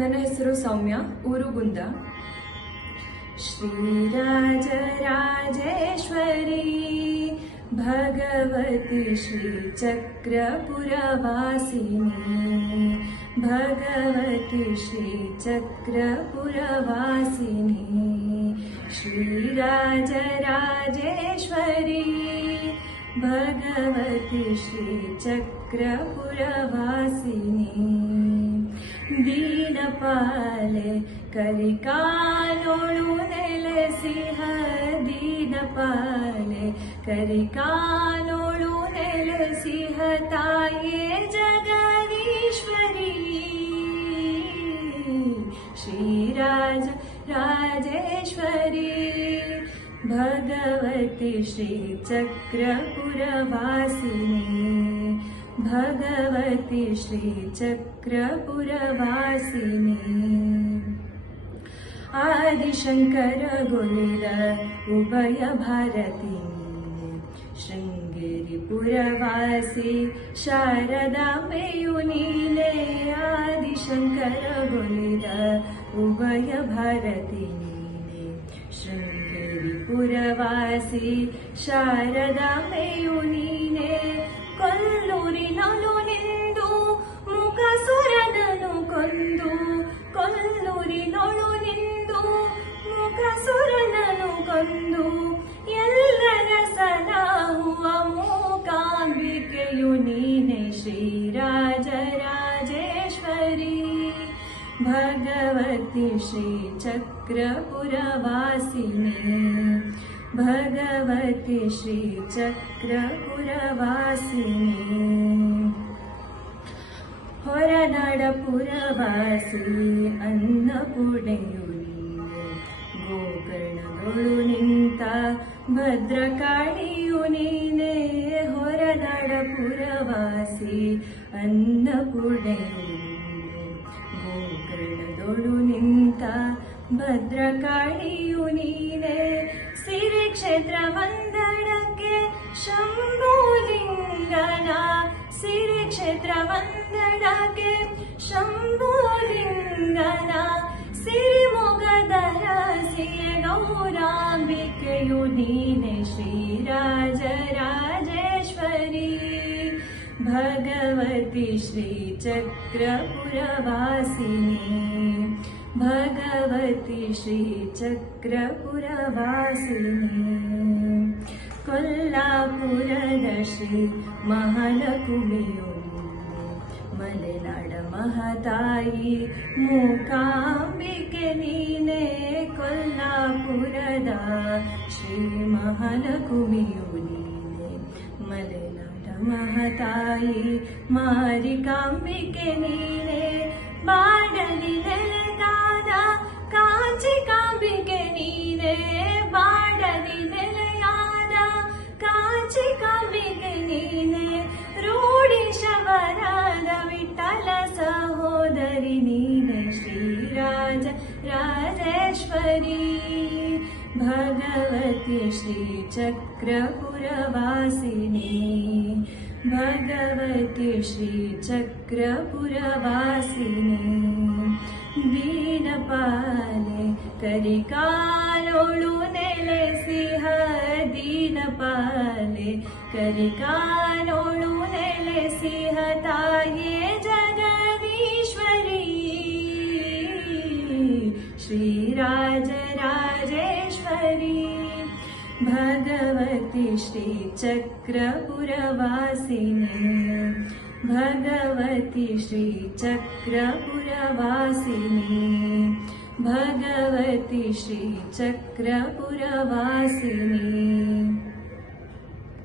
ನನ್ನ ಹೆಸರು ಸೌಮ್ಯ ಊರು ಗುಂದ श्रीराजराजेश्वरी भगवती श्रीचक्रपुरवासिनी भगवती श्रीचक्रपुरवासिनी श्रीराजराजेश्वरी भगवती श्रीचक्रपुरवासिनी दीनपाले कलिकालोळु नेलसिंह दीनपाले कलिकालोळु नेलसिंह ताये जगदीश्वरी श्रीराज राजेश्वरी भगवती श्रीचक्रपुरवासिनी भगवती श्रीचक्रपुरवासिनी। आदिशङ्कर गुलिद उभय भारती शृङ्गेरिपुरवासी शारदा मेयुनीले आदिशङ्कर गुलिद उभय भारती ಶೃಂಗೇರಿಪುರವಾಸಿ ಶಾರದಾ ಮೇಯುನೀನೆ ಕೊಲ್ಲೂರಿನಲು ನಿಂದು ಮುಖಸುರನನು ಕೊಂದು ಕೊಲ್ಲೂರಿನೊಳು ನಿಂದು ಮುಖಸುರನನು ಕೊಂದು ಎಲ್ಲರ ಸಲಹುವ ಮೂಕಾಂಬಿಕೆಯು ನೀನೆ ಶ್ರೀರಾಜರಾಜೇಶ್ವರಿ भगवती श्रीचक्रपुरवासिनी भगवती श्रीचक्रपुरवासिनी ಹೊರನಾಡಪುರವಾಸಿ ಅನ್ನಪೂರ್ಣೆಯು ಗೋಕರ್ಣದೊಳು ನಿಂತ ಭದ್ರಕಾಳಿಯು ನೀನೆ ಹೊರನಾಡಪುರವಾಸಿ ಅನ್ನಪೂರ್ಣೆಯು ಗೋಕರ್ಣದೊಳು ನಿಂತ ಭದ್ರಕಾಳಿಯು ನೀನೆ ಸಿರಿ ಕ್ಷೇತ್ರ ವಂದನಕ್ಕೆ ಶಂಭುಲಿಂಗನ ಸಿರಿ ಕ್ಷೇತ್ರ ವಂದನಕ್ಕೆ ಶಂಭುಲಿಂಗನ ಸಿರಿಮೊಗದ ರಸಿಯ ಗೌರಾಂಬಿಕೆಯು ನೀನೆ ಶ್ರೀರಾಜರಾಜೇಶ್ವರಿ भगवती श्रीचक्रपुरवासिनी भगवति भगवती श्रीचक्रपुरवासिनील्लापुरदश्री महलकुमियो मलेनाड महतायि मूकाम्बिके नीने कोल्लापुरदा श्री महालकुमयो ने मलेनाड महताई मारिकाबिके ने माडलिने ी भगवति श्री भगवति भगवती दीनपाले करिकालोळु नेलेसिह दीनपाले करिकालोळु नेलेसिह ताये जन श्रीराजराजेश्वरी भगवती श्रीचक्रपुरवासिनी भगवती श्रीचक्रपुरवासिनी भगवती श्रीचक्रपुरवासिनी